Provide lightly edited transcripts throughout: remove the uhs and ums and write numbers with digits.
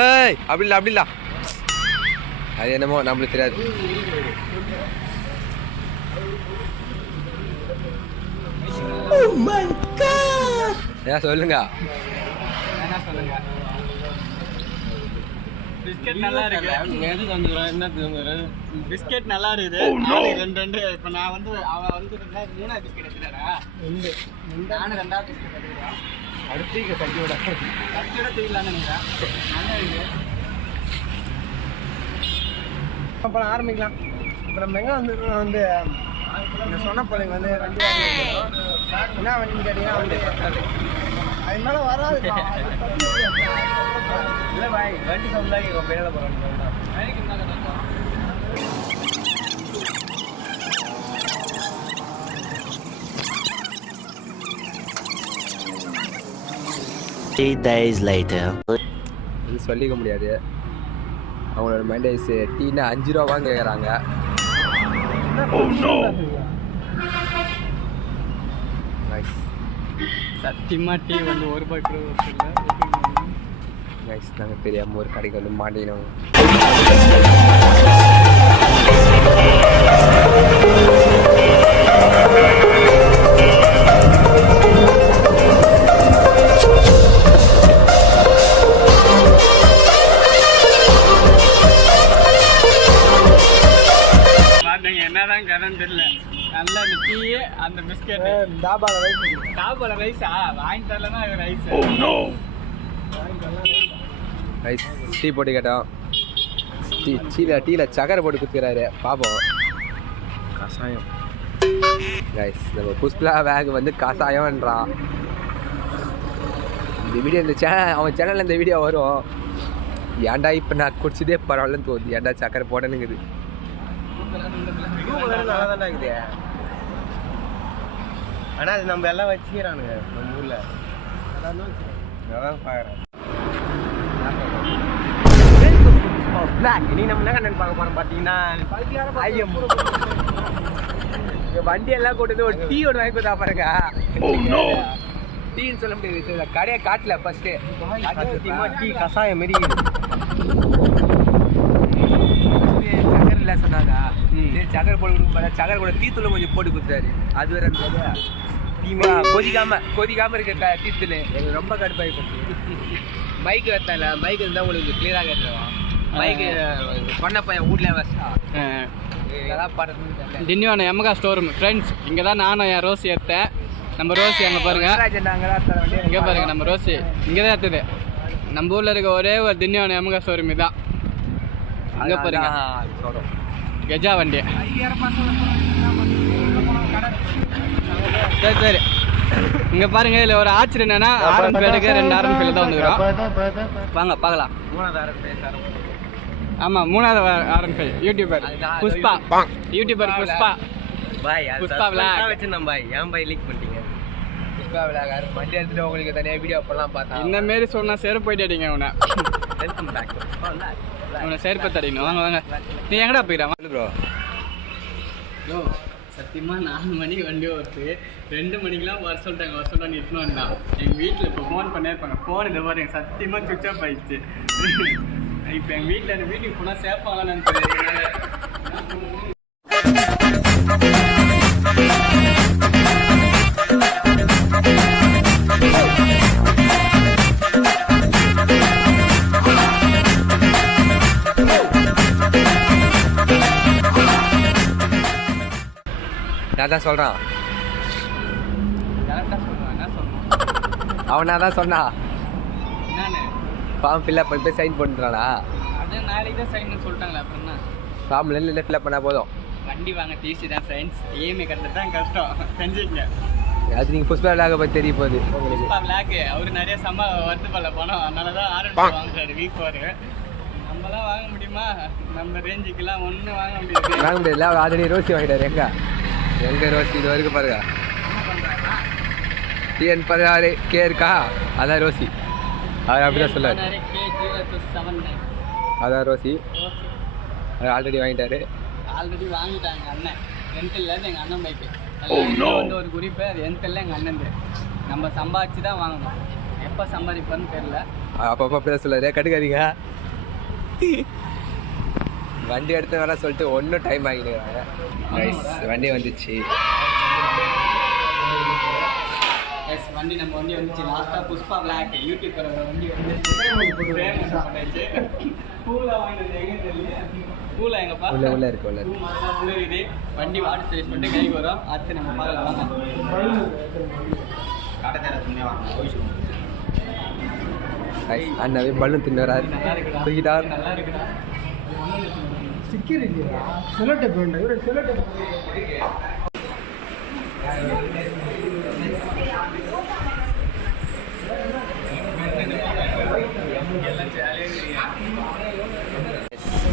ஏய் அப்படி இல்லை அப்படி இல்லை அது என்னமோ நம்மளுக்கு தெரியாது. ஏன் சொல்லுங்க பிஸ்கெட் நல்லா இருக்கு. என்ன பிஸ்கெட் நல்லா இருக்குது. ரெண்டு இப்போ நான் வந்து அவன் வந்து மூணாவது பிஸ்கெட் எடுத்துட்டாரா? நானும் ரெண்டாவது பிஸ்கெட் எடுத்துக்கிறேன். அடுத்து கட்டியோட தூக்கலான்னு நினைக்கிறேன். நல்லா இருக்கு. அப்புறம் ஆரம்பிக்கலாம். அப்புறம் மெங்க வந்து இந்த சொன்ன பிள்ளைங்க வந்து வண்டி என்ன வண்டின்னு கேட்டீங்கன்னா வந்து அது மேலே வராது. இல்லை பாய் வண்டி சொல்லாக்கி பின்னால போகிறோம். இது சொல்லிக்க முடியாது. அவங்களோட மைண்டேஸ் டீனா 5 ரூபா கேட்குறாங்க. சத்தியமா டீ வந்து ₹1 நைஸ். நாங்கள் தெரியாமல் ஒரு கடைக்கு வந்து மாட்டினோம். என்னதான் கடன் தெரியல. நல்லா அந்த டீ அந்த பிஸ்கெட் தாபால ரைஸா வாங்கி தரலன்னா ரைஸ் ரைஸ் டீ போட்டு கேட்டோம். டீயில் சக்கரை போட்டு குத்துக்கிறாரு பாப்போம். கஷாயம் ரைஸ். நம்ம புஷ்பலா வேக் வந்து கஷாயம்ன்றான். இந்த வீடியோ இந்த அவன் சேனலில் இந்த வீடியோ வரும். ஏன்டா இப்போ நான் குடிச்சதே பரவாயில்லன்னு தோணுது. ஏன்டா சக்கரை போடணுங்குது. நல்லா தான்டா இருக்குது. ஆனால் அது நம்ம எல்லாம் வச்சுக்கிறானுங்க நம்ம ஊரில். அதான் பார்க்குறேன். இனி நம்ம என்ன கண்ணன் பார்க்க போகிறோம் பார்த்தீங்கன்னா வண்டி எல்லாம் கூட்டது ஒரு டீ ஒன்று வாங்கி கொடுத்தா பாருங்க. டீன்னு சொல்ல முடியாது. கடையை காட்டல ஃபர்ஸ்ட்டு டீ கஷாயம் மாரி சக்கரை இல்லை சொன்னாங்க. சக்கரை போட்டு கொடுக்க சக்கரை கூட டீத்தூள் கொஞ்சம் போட்டு கொடுத்தாரு. அது வேற கொதிக்காம இருக்க டீத்தூள் எனக்கு ரொம்ப கடுப்பாகி போச்சு. மைக்கு வைத்தால மைக்கு இருந்தால் உங்களுக்கு கிளியராக கேட்டுருவான். மைக்கு சொன்ன பையன் வீட்டில் வச்சா இதெல்லாம் பாடுறது. Tindivanam Yamaha store room friends. இங்கே தான் நானும் என் ரோசி எடுத்தேன். நம்ம ரோசி அங்கே பாருங்க. இங்கே பாருங்க நம்ம ரோசி இங்கே தான் எடுத்தது. நம்ம ஊரில் இருக்க ஒரே ஒரு திண்டிவனம் எமகா ஸ்டோர் ரூம் தான். அங்கே பாருங்க கெஜா வண்டி. சரி சரி இங்கே பாருங்க. இதில் ஒரு ஆச்சரியம் என்னன்னா ஆரன் பேருக்கு 2 ஆரன் பேர் தான் வந்துக்கிறோம். வாங்க பார்க்கலாம். ஆமாம் 3வது ஆரன் பேர் YouTuber Pushpa. YouTuber Pushpa Pushpa vlog வச்சுருந்தோம் பாய். ஏன் பாய் லீக் பண்ணிட்டீங்க? புஷ்பா விளாக் வண்டி எடுத்துட்டு உங்களுக்கு தனியாக வீடியோ அப்பெல்லாம் பார்த்தா இந்த மாரி சொன்னால் சேர போயிட்டு அடிங்க உன்னை. வெல்கம் பேக் உன்னை சேர்ப்ப தடிக்கணும். வாங்க வாங்க. நீ எங்கடா போயிடா ப்ரோ? யோ சத்தியமாக 4 மணிக்கு வண்டி வருது. 2 மணிக்கெலாம் வர சொல்லிட்டாங்க இட்டுன்னு வந்தான். எங்கள் வீட்டில் இப்போ ஃபோன் பண்ணே இருப்பாங்க. ஃபோன் இதை பாருங்க சத்தியமாக சுவிட்ச் ஆஃப் ஆயிடுச்சு. இப்போ எங்கள் வீட்டில் அந்த வீட்டுக்கு போனால் சேர்ப்பாங்களான்னு தெரியாது. நான் தான் சொல்கிறான். அவனா தான் சொன்னா ஃபார்ம் ஃபில்அப் பண்ணி போய் சைன் பண்ணுறானா? அதான் நாளைக்கு தான் சைன் சொல்லிட்டாங்களா? அப்புறம் என்ன ஃபார்ம்ல இல்லை ஃபில்அப் பண்ணால் போதும். வண்டி வாங்க டிசி தான் ஃப்ரெண்ட்ஸ். இஎம்ஐ கட்டுறது தான் கஷ்டம். செஞ்சுங்க. அது நீங்கள் புஷ்பா விளாக பற்றி தெரிய போகுது உங்களுக்கு. புஷ்பா விளாக் அவர் நிறைய வருது பல பணம். அதனால தான் ஆரம்பிச்சு வாங்குறாரு வீக் 4. நம்மளாம் வாங்க முடியுமா? நம்ம ரேஞ்சுக்கெல்லாம் ஒன்றும் வாங்க முடியாது. அவர் ஆல்ரெடி ரோசி வாங்கிட்டாரு. எங்க ரோசி இது வரைக்கும் பாருங்க. TN16 கே இருக்கா? அதான் ரோசி. அவர் அப்படிதான் சொல்லாரு. அதான் ரோசி. அவர் ஆல்ரெடி வாங்கிட்டாரு. ஆல்ரெடி வாங்கிட்டாங்க அண்ணன். ரெண்டில் எங்கள் அண்ணன் பைக்கு வந்து ஒரு குறிப்பு. அது எந்தில் எங்கள் அண்ணன் நம்ம சம்பாதிச்சு தான் வாங்கணும். எப்போ சம்பாதிப்பான்னு தெரியல. அப்பப்போ அப்படிதான் சொல்லாரு, கட்டுக்காதீங்க. வண்டி எடுத்து வர சொல்லிட்டு ஒன்றும் டைம் ஆகிடுறாங்க. வண்டி வந்துச்சு. வண்டி நம்ம வண்டி வந்துச்சு. லாஸ்ட்டாக புஷ்பா பிளாக் யூடியூபர் வண்டி வந்துச்சு. பூவில் வாங்கினது எங்கே தெரியல. பூவில் எங்கப்பா உள்ள இருக்கு உள்ள இருக்குது. வண்டி வாட்டர் சர்வீஸ் பண்ணிட்டு கைக்கு வரும். அடுத்து நம்ம பார்க்கலாம். அண்ணாவே பலூன் தின்னு வராது. தூக்கிட்டார். நல்லா இருக்குடா. சிக்கர் இல்லையா? செலோ டேப் வேண்டாம். இவரு செலோ டேப்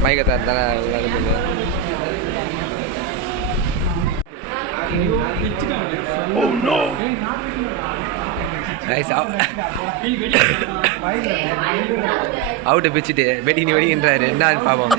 பைக்கை தரத்தான நடந்தது. அவுட்டை பிச்சுட்டு வெடிக்கின்றாரு. என்ன பாவம்.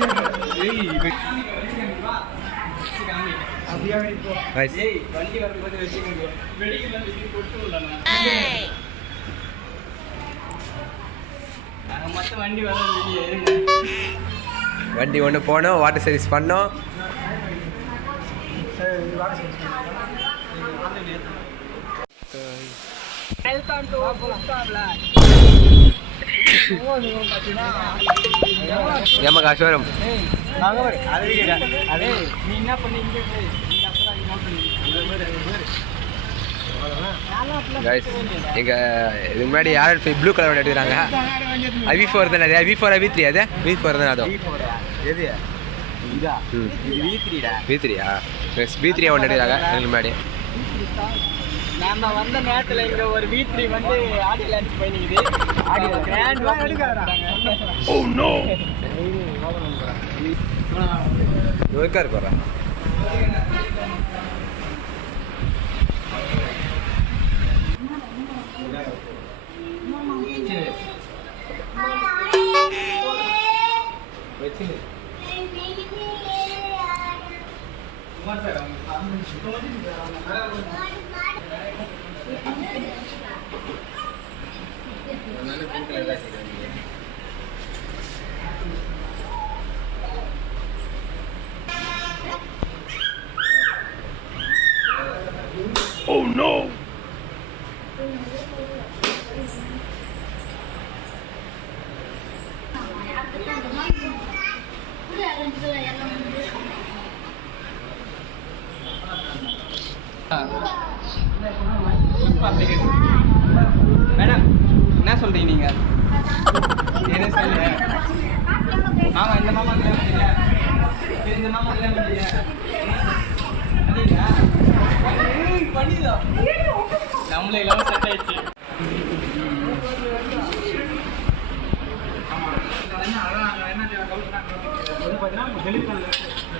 வண்டி ஒன்று போனோம், வாட்டர் சர்வீஸ் பண்ணோம். Yamaha showroom. எங்க இதுக்கு முன்னாடி R15 ப்ளூ கலர் எடுக்கிறாங்க. V4 தானே அது? V4 V3 அது? V4 தானே அது? V3யா? V3 ஒன்று எடுக்கிறாங்க எங்களுக்கு முன்னாடி. நம்ம வந்த நேரத்தில் இங்கே ஒரு V3 வந்து ஆடி லான்ச் பண்ணிக்குது. கிராண்ட் இருக்காரு போகிறேன். Oh no! மேடம் என்ன சொல்றீங்க நீங்க? என்ன சொல்லுங்க. ஆமா இந்த மாமா இந்த மாமா பண்ணிடலாம். நம்மளே எல்லாம் செட் ஆயிடுச்சு.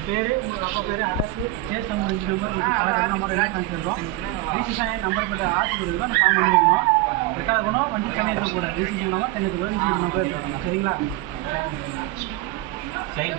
பேர் உங்கள் அப்பா பேர் அரசு கேஸ் நம்பர் 5 நம்பர் என்ன காமிச்சிருக்கோம். ரிஜிஸ்ட்ரேஷன் நம்பர் போட்டு ஆட்சி கொடுக்குறோம். நம்ம ஃபார்ம் பண்ணிக்கணும். ரெக்கார்ட் பண்ணணும். வண்டி தண்ணி எடுக்கக்கூடாது. ரிஜிஸ்ட்ரேஷன் நம்பர் தண்ணி எடுக்கக்கூடாது. நம்பர் எடுத்துக்கணும். சரிங்களா? சரி.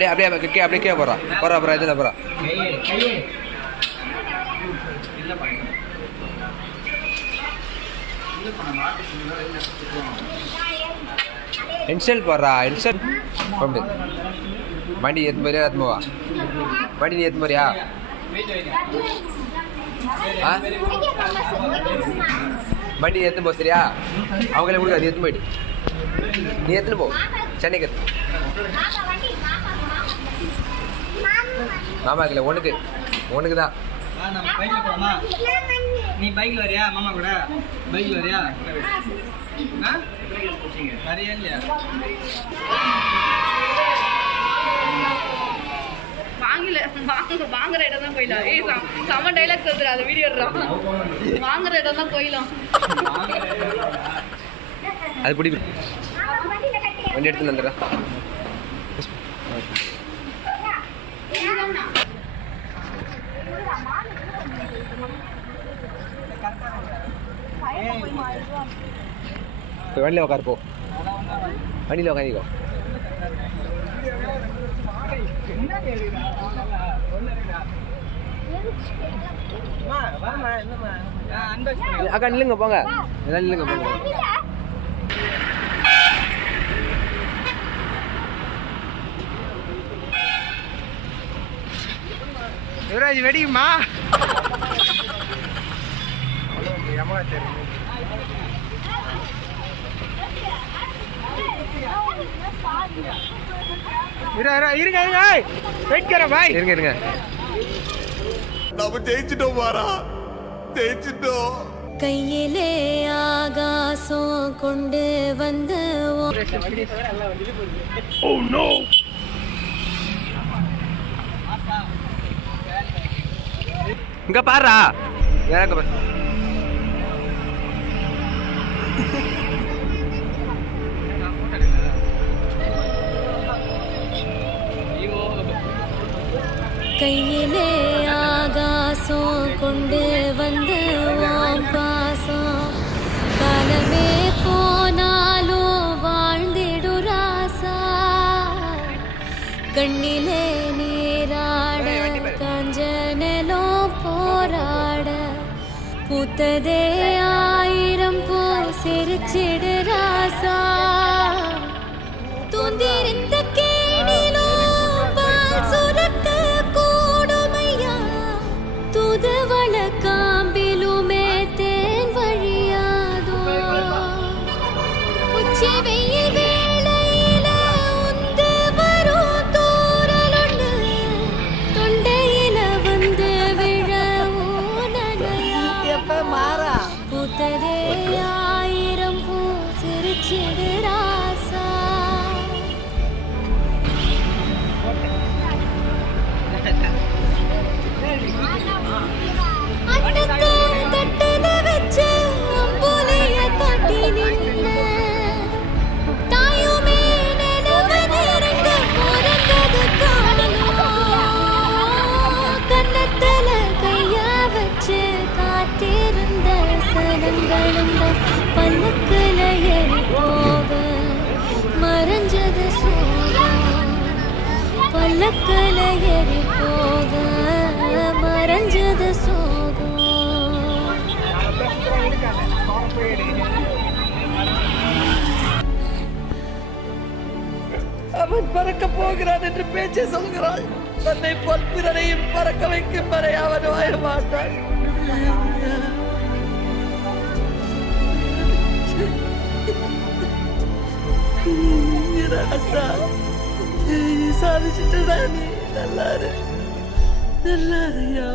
அப்படியே அப்படியே போகிறான் போகிறா இதில் போகிறா. இன்ஸ்டால் போடுறா. இன்ஸ்டால் வண்டி எத்தனை போறியா? எத்தனை வண்டி நீ எத்தனை போறியா? வண்டி எத்தனை போ சரியா? அவங்களே கொடுக்காது. எத்தனை போயிட்டு நீ எத்தனை போ. சென்னைக்கு எத்தனை மாமாக்கில் உனக்கு தான். நீ பைக்ல வரியா? மாமா கூட பைக்ல வரியா? வரியா இல்லையா? வாங்குற இடம் தான் போயிடலாம். செம டைலாக் சொல்ற அந்த வீடியோ வாங்குற இடம் தான் போயிடலாம். அது பிடி வண்டி எடுத்து வந்துடுறேன். போய் வண்டியில் உட்காரு போ, வண்டியில் உட்காந்துக்கோ. அக்கா நில்லுங்க போங்க, எல்லாம் நில்லுங்க போங்க. யுவராஜ் வெடிக்குமா? இருங்க வெயிட் கர பாய், இருங்க இருங்க. நம்ம ஜெயிச்சிட்டோம் பாரா, ஜெயிச்சிட்டோம். கையிலே ஆகாசம் கொண்டு வந்த இங்க பாருடா, எனக்கு பாரு. கையிலே ஆகாசம் கொண்டு வந்து பாசம் காலமே போனாலும் வாழ்ந்திடு ராசா கண்ணிலே நீராட கஞ்சனலோ போராட பூத்ததே 1000 பூ சிரிச்சிடு ராசா தூந்திருந்த கேணிலோ பால் சுரக்க கூடுமையா தூதுவள காம்பிலுமே தேன் வழியாதோ உச்சி வெயில் வேளையில உந்து வரும் தூரலுண்டு தொண்டையில வந்து விழவோ நனையா பூத்ததே 1000 பூ சிரிச்சிடு ராசா அட்டத்தை தட்டுல வச்சு அம்புலிய காட்டி நின்ன தாயுமே நினைவு நெருங்க பிறந்தது காலம் கன்னத்துல கைய வச்சு காத்திருந்த சனங்களும் பல்லக்குல ஏறி போக மறைஞ்சது சோகம் பல்லக்குல ஏறி போக மறைஞ்சது சோகம் அவன் பறக்க போகிறான் என்று பேச்சை சொல்கிறாள். தன்னை போல் பிறரையும் பறக்க வைக்கும் வரை அவன் வாழ மாட்டான். ராசா, சாதிச்சுட்டா நீ. நல்லாரு நல்லாருயா.